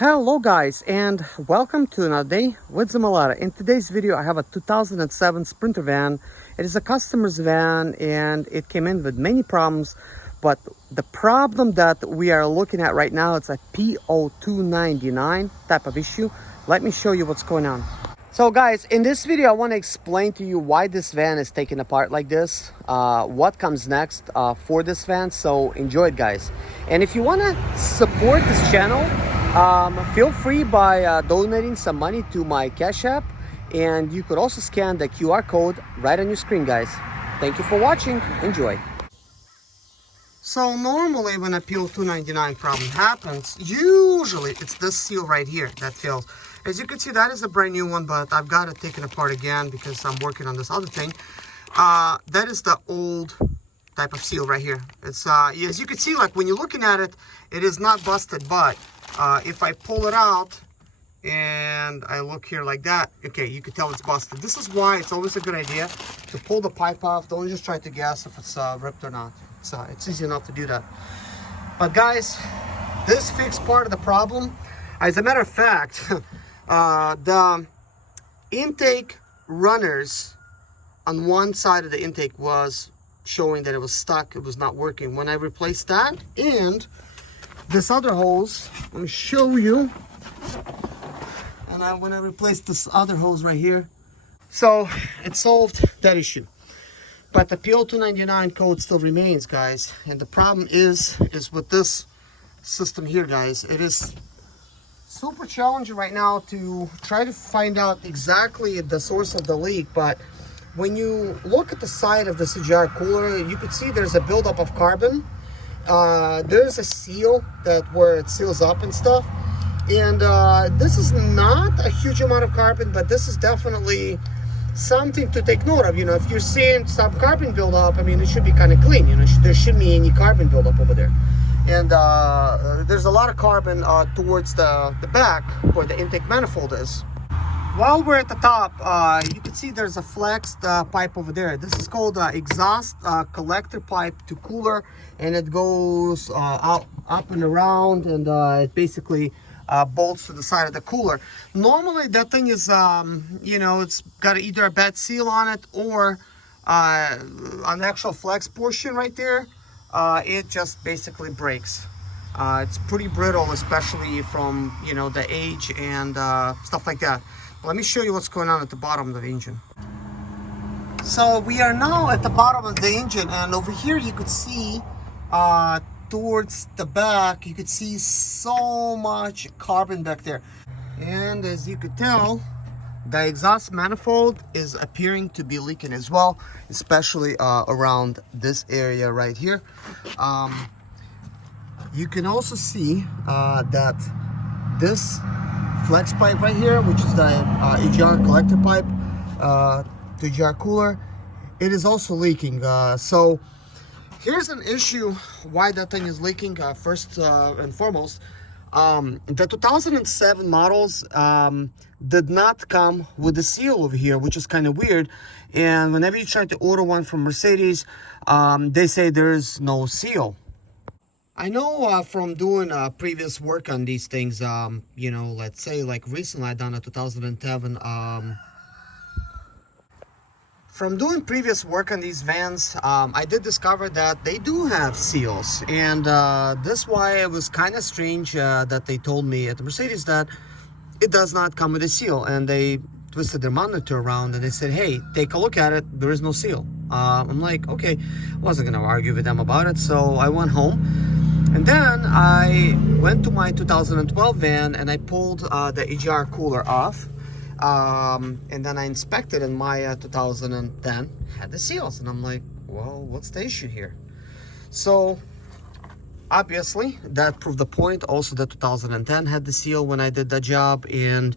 Hello guys, and welcome to another day with Zimaleta. In today's video I have a 2007 Sprinter van. It is a customer's van and it came in with many problems, but the problem that we are looking at right now, it's a PO299 type of issue. Let me show you what's going on. So guys, in this video I want to explain to you why this van is taken apart like this, what comes next for this van. So enjoy it guys, and if you want to support this channel, feel free by donating some money to my Cash App, and you could also scan the QR code right on your screen guys. Thank you for watching. Enjoy. So normally when a PO299 problem happens, usually it's this seal right here that fails. As you can see, that is a brand new one, but I've got it taken apart again because I'm working on this other thing. That is the old type of seal right here. It's as you can see, like when you're looking at it, it is not busted, but if I pull it out and I look here like that, okay, you can tell it's busted. This is why it's always a good idea to pull the pipe off. Don't just try to guess if it's ripped or not. It's easy enough to do that. But guys, this fixed part of the problem. As a matter of fact, the intake runners on one side of the intake was showing that it was stuck. It was not working. When I replaced that and this other hose, let me show you. And when I replaced this other hose right here, so it solved that issue. But the PO299 code still remains, guys. And the problem is with this system here, guys. It is super challenging right now to try to find out exactly the source of the leak. But when you look at the side of the CGR cooler, you can see there's a buildup of carbon. There's a seal where it seals up and stuff. And this is not a huge amount of carbon, but this is definitely something to take note of. You know, if you're seeing some carbon buildup, I mean, it should be kind of clean. You know, there shouldn't be any carbon buildup over there. And there's a lot of carbon towards the back where the intake manifold is. While we're at the top, you can see there's a flexed pipe over there. This is called exhaust collector pipe to cooler, and it goes up and around, and it basically bolts to the side of the cooler. Normally that thing is, you know, it's got either a bad seal on it or on the actual flex portion right there, it just basically breaks. It's pretty brittle, especially from, you know, the age and stuff like that. Let me show you what's going on at the bottom of the engine. So we are now at the bottom of the engine, and over here you could see towards the back, you could see so much carbon back there. And as you could tell, the exhaust manifold is appearing to be leaking as well, especially around this area right here. You can also see that this flex pipe right here, which is the EGR collector pipe to EGR cooler, it is also leaking. So here's an issue why that thing is leaking. First and foremost, the 2007 models did not come with a seal over here, which is kind of weird. And whenever you try to order one from Mercedes, they say there's no seal. I know from doing previous work on these things, you know, let's say like recently I done a 2007. From doing previous work on these vans, I did discover that they do have seals. And that's why it was kind of strange that they told me at the Mercedes that it does not come with a seal. And they twisted their monitor around and they said, hey, take a look at it, there is no seal. I'm like, okay, wasn't gonna argue with them about it. So I went home. And then I went to my 2012 van and I pulled the EGR cooler off. And then I inspected, and my 2010 had the seals. And I'm like, well, what's the issue here? So obviously that proved the point. Also, the 2010 had the seal when I did that job. And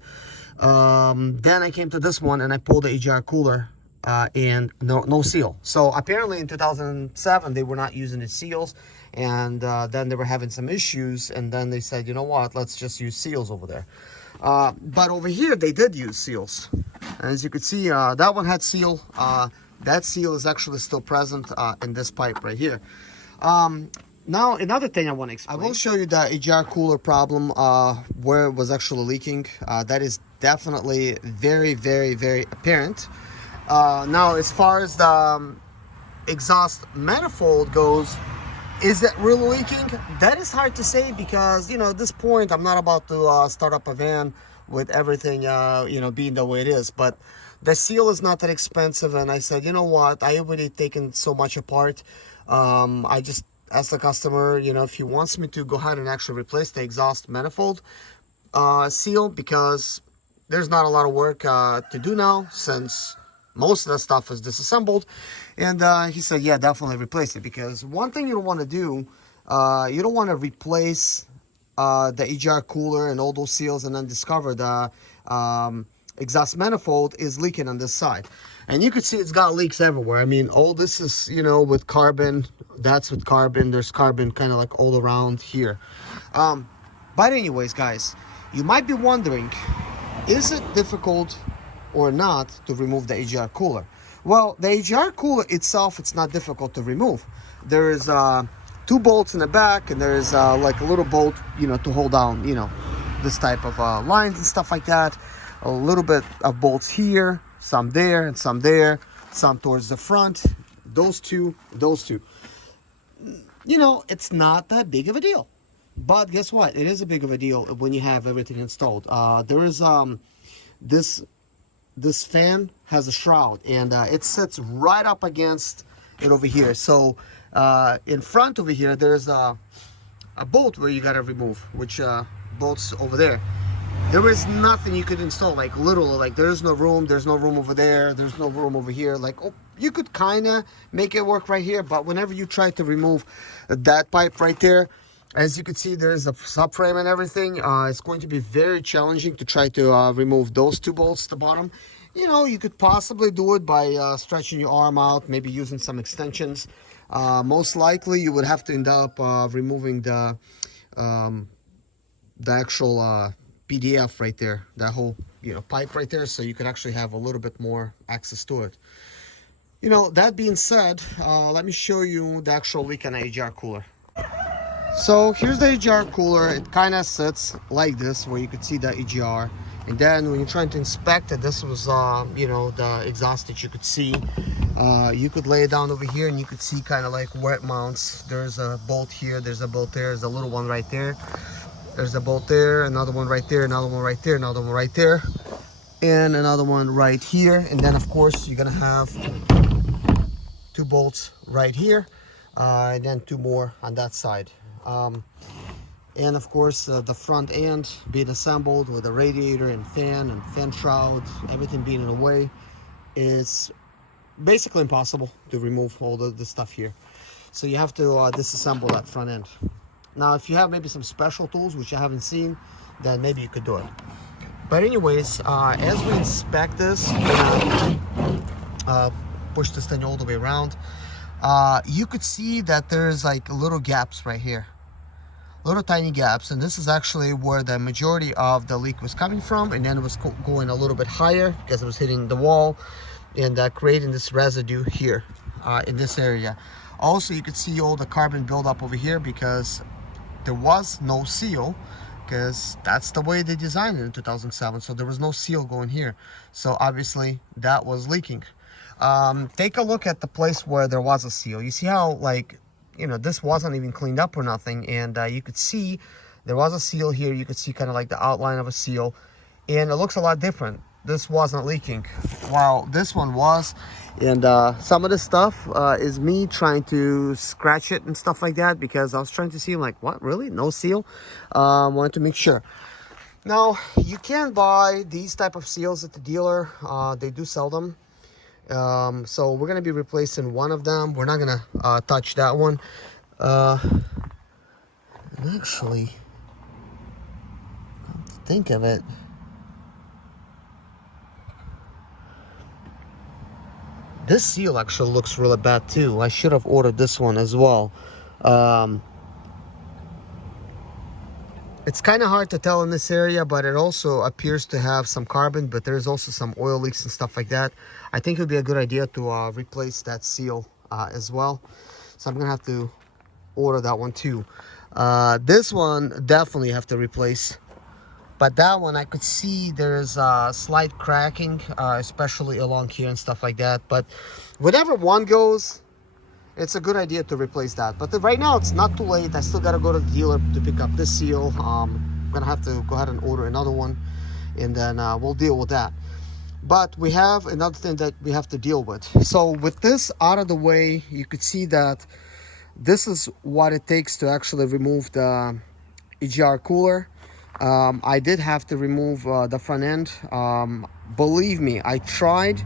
then I came to this one and I pulled the EGR cooler and no seal. So apparently in 2007 they were not using the seals, and then they were having some issues, and then they said, you know what, let's just use seals over there. But over here they did use seals, and as you can see, that one had seal. That seal is actually still present in this pipe right here. Now, another thing I want to explain. I will show you the EGR cooler problem where it was actually leaking. That is definitely very, very, very apparent. Now, as far as the exhaust manifold goes, is it really leaking? That is hard to say because, you know, at this point, I'm not about to start up a van with everything, you know, being the way it is. But the seal is not that expensive. And I said, you know what? I already taken so much apart. I just asked the customer, you know, if he wants me to go ahead and actually replace the exhaust manifold seal, because there's not a lot of work to do now since most of the stuff is disassembled. And he said, yeah, definitely replace it, because one thing you don't want to do, you don't want to replace the EGR cooler and all those seals and then discover the exhaust manifold is leaking on this side. And you could see it's got leaks everywhere. I mean, all this is, you know, with carbon. That's with carbon. There's carbon kind of like all around here. But anyways, guys, you might be wondering, is it difficult or not to remove the EGR cooler? Well, the EGR cooler itself, it's not difficult to remove. There is 2 bolts in the back, and there is like a little bolt, you know, to hold down, you know, this type of lines and stuff like that. A little bit of bolts here, some there, and some there, some towards the front. Those two. You know, it's not that big of a deal. But guess what? It is a big of a deal when you have everything installed. There is this fan has a shroud, and it sits right up against it over here. So in front over here, there's a bolt where you gotta remove, which bolts over there. There is nothing you could install, like literally, like there's no room over there, there's no room over here. Like, oh, you could kind of make it work right here, but whenever you try to remove that pipe right there, as you can see, there's a subframe and everything. It's going to be very challenging to try to remove those 2 bolts at the bottom. You know, you could possibly do it by stretching your arm out, maybe using some extensions. Most likely, you would have to end up removing the actual PDF right there, that whole, you know, pipe right there, so you could actually have a little bit more access to it. You know, that being said, let me show you the actual leak on the EGR cooler. So here's the EGR cooler. It kind of sits like this, where you could see the EGR. And then when you're trying to inspect it, this was, you know, the exhaust that you could see. You could lay it down over here, and you could see kind of like where it mounts. There's a bolt here, there's a bolt there, there's a little one right there. There's a bolt there, another one right there, another one right there, another one right there, and another one right here. And then, of course, you're gonna have 2 bolts right here, and then 2 more on that side. And of course, the front end being assembled with a radiator and fan shroud, everything being in the way, is basically impossible to remove all the stuff here. So you have to disassemble that front end. Now, if you have maybe some special tools, which I haven't seen, then maybe you could do it. But anyways, as we inspect this, push this thing all the way around, you could see that there's like little gaps right here. Little tiny gaps, and this is actually where the majority of the leak was coming from, and then it was going a little bit higher because it was hitting the wall and creating this residue here in this area. Also, you could see all the carbon buildup over here because there was no seal, because that's the way they designed it in 2007. So there was no seal going here, so obviously that was leaking. Take a look at the place where there was a seal. You see how, like, you know, this wasn't even cleaned up or nothing, and you could see there was a seal here. You could see kind of like the outline of a seal, and it looks a lot different. This wasn't leaking, while this one was. And some of the stuff is me trying to scratch it and stuff like that, because I was trying to see, like, what, really? No seal? Wanted to make sure. Now, you can buy these type of seals at the dealer. They do sell them. So we're going to be replacing one of them. We're not going to touch that one. Actually, come to think of it, this seal actually looks really bad too. I should have ordered this one as well. It's kind of hard to tell in this area, but it also appears to have some carbon, but there's also some oil leaks and stuff like that. I think it would be a good idea to replace that seal as well. So I'm gonna have to order that one too. This one definitely have to replace. But that one, I could see there's a slight cracking, especially along here and stuff like that. But whenever one goes, it's a good idea to replace that. But right now, it's not too late. I still got to go to the dealer to pick up this seal. I'm going to have to go ahead and order another one, and then we'll deal with that. But we have another thing that we have to deal with. So with this out of the way, you could see that this is what it takes to actually remove the EGR cooler. I did have to remove the front end. Believe me, I tried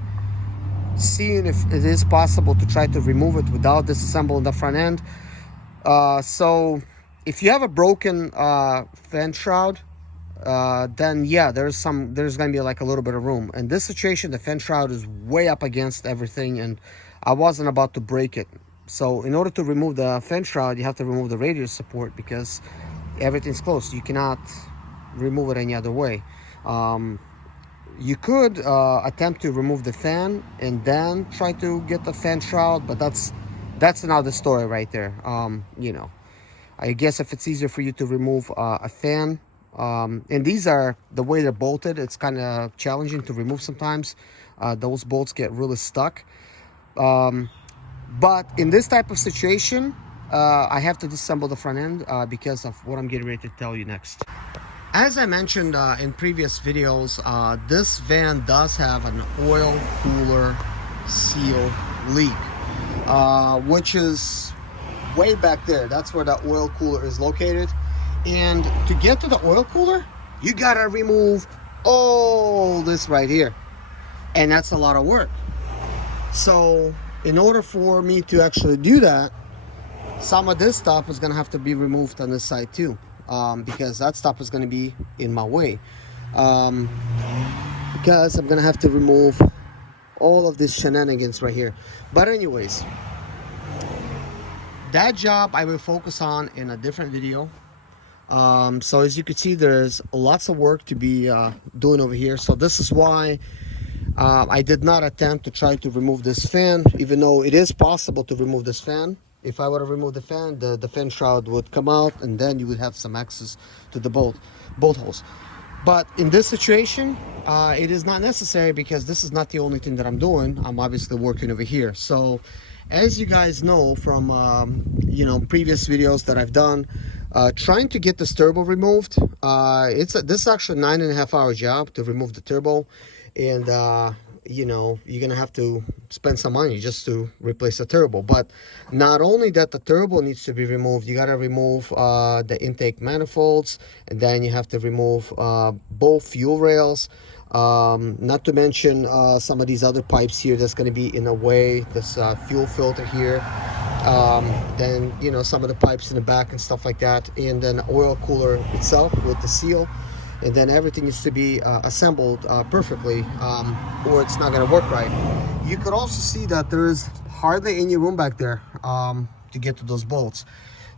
seeing if it is possible to try to remove it without disassembling the front end. So if you have a broken fan shroud, then yeah, there's gonna be like a little bit of room. In this situation, the fan shroud is way up against everything, and I wasn't about to break it. So in order to remove the fan shroud, you have to remove the radiator support because everything's closed. You cannot remove it any other way. You could attempt to remove the fan and then try to get the fan shroud, but that's another story right there. You know, I guess if it's easier for you to remove a fan, and these are the way they're bolted, it's kind of challenging to remove sometimes. Those bolts get really stuck. But in this type of situation, I have to disassemble the front end because of what I'm getting ready to tell you next. As I mentioned in previous videos, this van does have an oil cooler seal leak, which is way back there. That's where the oil cooler is located. And to get to the oil cooler, you gotta remove all this right here. And that's a lot of work. So in order for me to actually do that, some of this stuff is gonna have to be removed on this side too. Because that stuff is going to be in my way, because I'm going to have to remove all of this shenanigans right here. But anyways, that job I will focus on in a different video. So as you can see, there's lots of work to be doing over here. So this is why I did not attempt to try to remove this fan, even though it is possible to remove this fan. If I were to remove the fan, the fan shroud would come out, and then you would have some access to the bolt holes. But in this situation, it is not necessary because this is not the only thing that I'm doing. I'm obviously working over here. So as you guys know from you know, previous videos that I've done, trying to get this turbo removed, this is actually a 9.5 hour job to remove the turbo. And you know, you're gonna have to spend some money just to replace the turbo. But not only that, the turbo needs to be removed, you gotta remove the intake manifolds, and then you have to remove both fuel rails, not to mention some of these other pipes here that's going to be in the way, this fuel filter here, then you know, some of the pipes in the back and stuff like that, and then oil cooler itself with the seal. And then everything needs to be assembled perfectly, or it's not going to work right. You could also see that there is hardly any room back there to get to those bolts.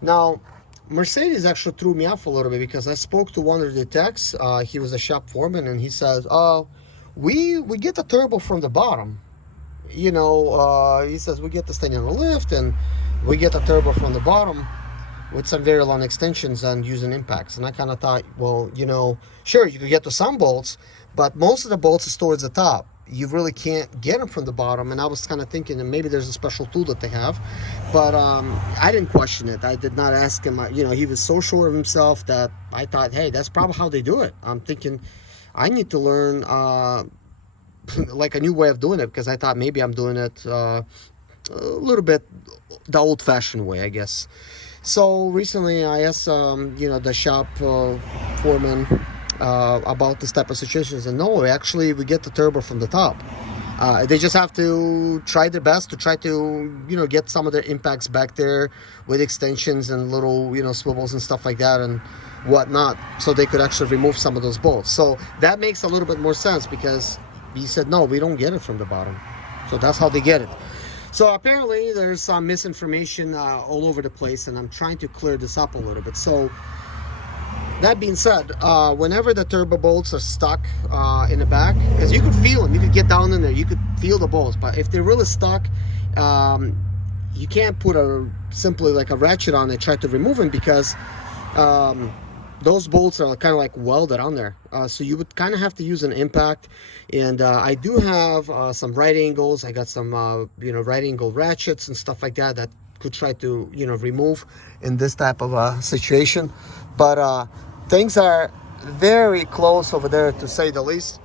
Now, Mercedes actually threw me off a little bit because I spoke to one of the techs. He was a shop foreman, and he says, we get the turbo from the bottom. You know, he says, we get this thing on the lift, and we get the turbo from the bottom with some very long extensions and using impacts. And I kind of thought, well, you know, sure, you could get to some bolts, but most of the bolts is towards the top. You really can't get them from the bottom. And I was kind of thinking that maybe there's a special tool that they have, but I didn't question it. I did not ask him. You know, he was so sure of himself that I thought, hey, that's probably how they do it. I'm thinking I need to learn like a new way of doing it, because I thought maybe I'm doing it a little bit the old-fashioned way, I guess. So recently I asked you know, the shop foreman about this type of situations, and no, actually we get the turbo from the top. They just have to try their best to try to, you know, get some of their impacts back there with extensions and little, you know, swivels and stuff like that and whatnot, so they could actually remove some of those bolts. So that makes a little bit more sense, because he said, no, we don't get it from the bottom. So that's how they get it. So apparently there's some misinformation all over the place, and I'm trying to clear this up a little bit. So that being said, whenever the turbo bolts are stuck in the back, because you could feel them, you could get down in there, you could feel the bolts, but if they're really stuck, you can't put a simply like a ratchet on it, try to remove them, because those bolts are kind of like welded on there. So you would kind of have to use an impact. And I do have some right angles. I got some right angle ratchets and stuff like that that could try to remove in this type of a situation. But things are very close over there, to say the least.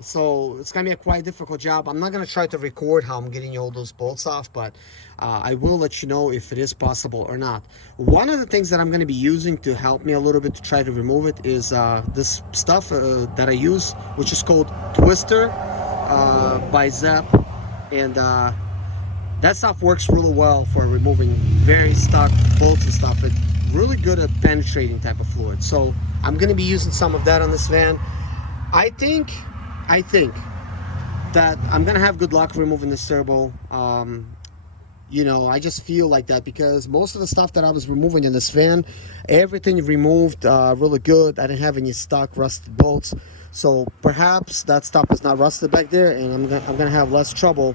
So it's gonna be a quite difficult job. I'm not gonna try to record how I'm getting all those bolts off, but I will let you know if it is possible or not. One of the things that I'm gonna be using to help me a little bit to try to remove it is this stuff that I use, which is called Twister by Zep, and that stuff works really well for removing very stuck bolts and stuff. It's really good at penetrating type of fluid. So I'm gonna be using some of that on this van. I think that I'm gonna have good luck removing this turbo. I just feel like that, because most of the stuff that I was removing in this van, everything removed really good. I didn't have any stock rusted bolts, so perhaps that stuff is not rusted back there, and I'm gonna have less trouble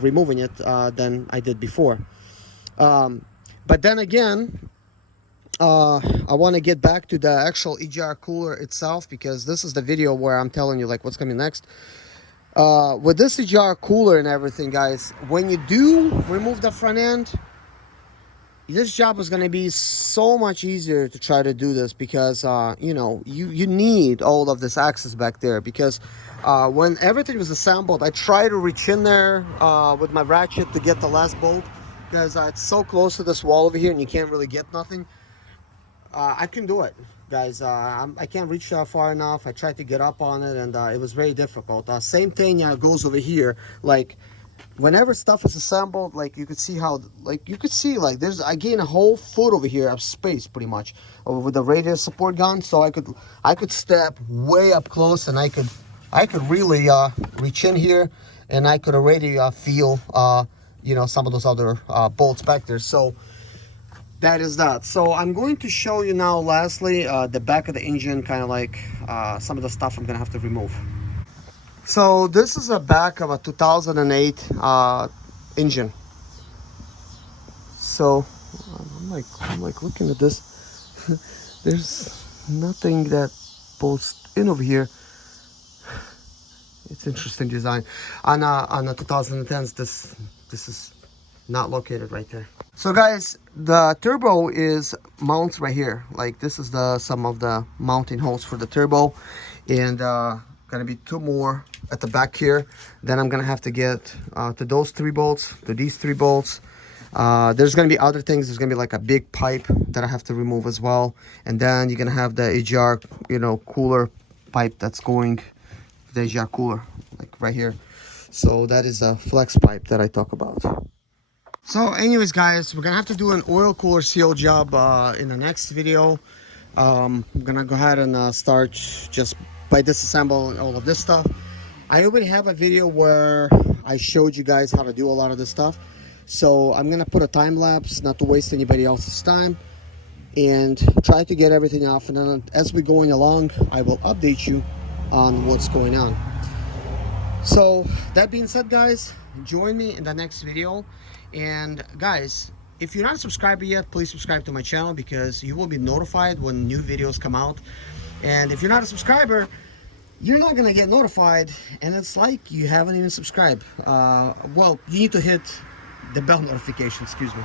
removing it than I did before. But then again, I want to get back to the actual EGR cooler itself, because this is the video where I'm telling you like what's coming next. With this EGR cooler and everything, guys, when you do remove the front end, this job is going to be so much easier to try to do this, because you need all of this access back there, because when everything was assembled, I tried to reach in there with my ratchet to get the last bolt, because it's so close to this wall over here and you can't really get nothing. I can do it, guys. I can't reach far enough. I tried to get up on it, and it was very difficult. Same thing goes over here. Like, whenever stuff is assembled, like you could see there's, I gain a whole foot over here of space pretty much with the radius support gun, so I could step way up close, and I could really reach in here, and I could already feel some of those other bolts back there. So that is that. So I'm going to show you now, lastly, the back of the engine, kind of like some of the stuff I'm gonna have to remove. So this is a back of a 2008 engine. So I'm like looking at this. There's nothing that bolts in over here. It's interesting design. On the 2010s, this is not located right there. So guys, the turbo is mounts right here. Like, this is some of the mounting holes for the turbo, and gonna be 2 more at the back here. Then I'm gonna have to get to those 3 bolts, to these 3 bolts. There's gonna be other things. There's gonna be like a big pipe that I have to remove as well, and then you're gonna have the EGR cooler pipe that's going, the EGR cooler, like right here. So that is a flex pipe that I talk about. So anyways, guys, we're gonna have to do an oil cooler seal job in the next video. I'm gonna go ahead and start just by disassembling all of this stuff. I already have a video where I showed you guys how to do a lot of this stuff, so I'm gonna put a time lapse not to waste anybody else's time, and try to get everything off, and then as we're going along, I will update you on what's going on. So that being said, guys, join me in the next video. And guys, if you're not a subscriber yet, please subscribe to my channel, because you will be notified when new videos come out. And if you're not a subscriber, you're not gonna get notified, and it's like you haven't even subscribed. Well, you need to hit the bell notification, excuse me.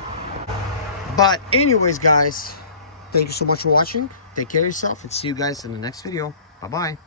But anyways, guys, thank you so much for watching. Take care of yourself, and see you guys in the next video. Bye bye.